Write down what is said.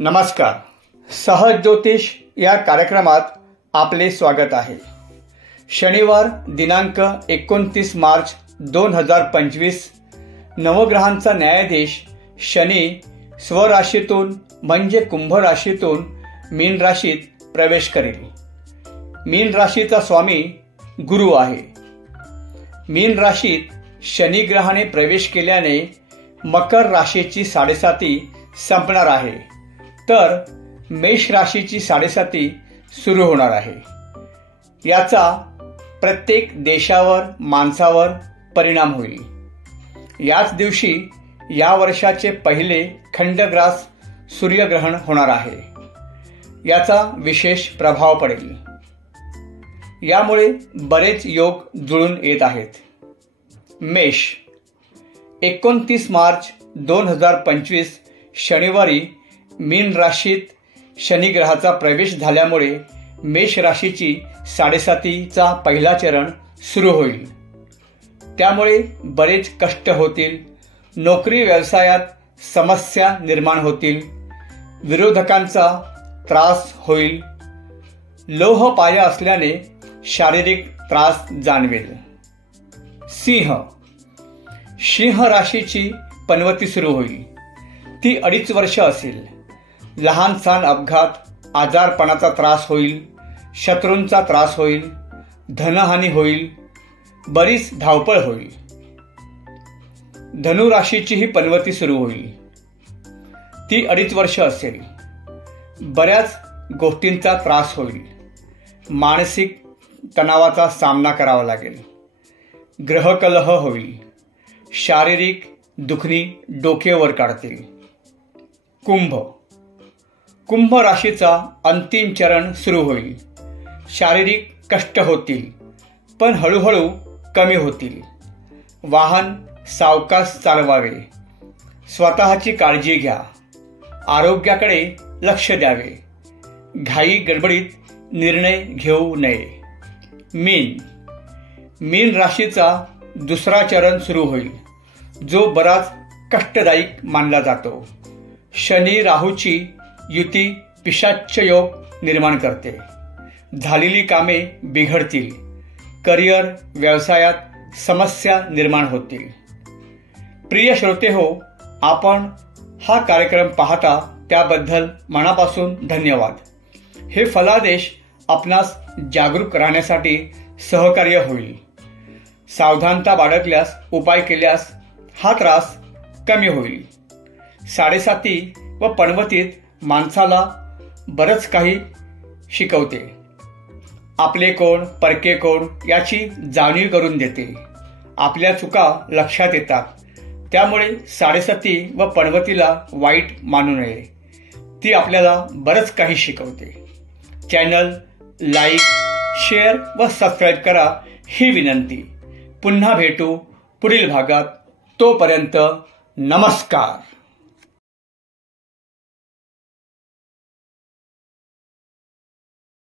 नमस्कार. सहज ज्योतिष या कार्यक्रमात आपले स्वागत आहे. शनिवार दिनांक 29 मार्च 2025 नवग्रहांचा न्यायाधीश शनी स्वराशीतून म्हणजे कुंभ राशीतून मीन राशीत प्रवेश करेल. मीन राशीचा स्वामी गुरु आहे. मीन राशीत शनी ग्रहाने प्रवेश केल्याने मकर राशीची साडेसाती संपणार आहे, तर मेष राशीची साडेसाती सुरू होणार आहे. याचा प्रत्येक देशावर माणसावर परिणाम होईल. याच दिवशी या वर्षाचे पहिले खंडग्रास सूर्यग्रहण होणार आहे. याचा विशेष प्रभाव पडेल. यामुळे बरेच योग जुळून येत आहेत. मेष 29 मार्च 2025 शनिवारी मीन राशीत शनी ग्रहाचा प्रवेश झाल्यामुळे मेष राशीची साडेसातीचा पहिला चरण सुरू होईल. त्यामुळे बरेच कष्ट होतील. नोकरी व्यवसायात समस्या निर्माण होतील. विरोधकांचा त्रास होईल. लोह पाया असल्याने शारीरिक त्रास जाणवेल. सिंह राशीची पनवती सुरू होईल. ती 2.5 वर्ष असेल. लहान सहान अपघात, आजारपणाचा त्रास होईल. शत्रूंचा त्रास होईल. धनहानी होईल. बरीच धावपळ होईल. धनु राशीची ही पनवती सुरू होईल. ती 2.5 वर्ष असेल. बऱ्याच गोष्टींचा त्रास होईल. मानसिक तणावाचा सामना करावा लागेल. ग्रहकलह होईल. शारीरिक दुखणी डोकेवर काढतील. कुंभ राशीचा अंतिम चरण सुरू होईल. शारीरिक कष्ट होतील, पण हळूहळू कमी होतील. वाहन सावकाश चालवावे. स्वतःची काळजी घ्या. आरोग्याकडे लक्ष द्यावे. घाई गडबडीत निर्णय घेऊ नये. मीन राशीचा दुसरा चरण सुरू होईल, जो बराच कष्टदायक मानला जातो. शनी राहूची युती पिशाच्य योग निर्माण करते. झालेली कामे बिघडतील. करिअर व्यवसायात समस्या निर्माण होतील. प्रिय श्रोते हो, आपण हा कार्यक्रम पाहता त्याबद्दल मनापासून धन्यवाद. हे फलादेश आपणास जागरूक राहण्यासाठी सहकार्य होईल. सावधानता बाळगल्यास, उपाय केल्यास हा त्रास कमी होईल. साडेसाती व पनवतीत माणसाला बरंच काही शिकवते. आपले कोण परके कोण याची जाणीव करून देते. आपल्या चुका लक्षात येतात. त्यामुळे साडेसाती व पनवतीला वाईट मानू नये. ती आपल्याला बरंच काही शिकवते. चॅनल लाईक, शेअर व सबस्क्राईब करा ही विनंती. पुन्हा भेटू पुढील भागात. तोपर्यंत नमस्कार.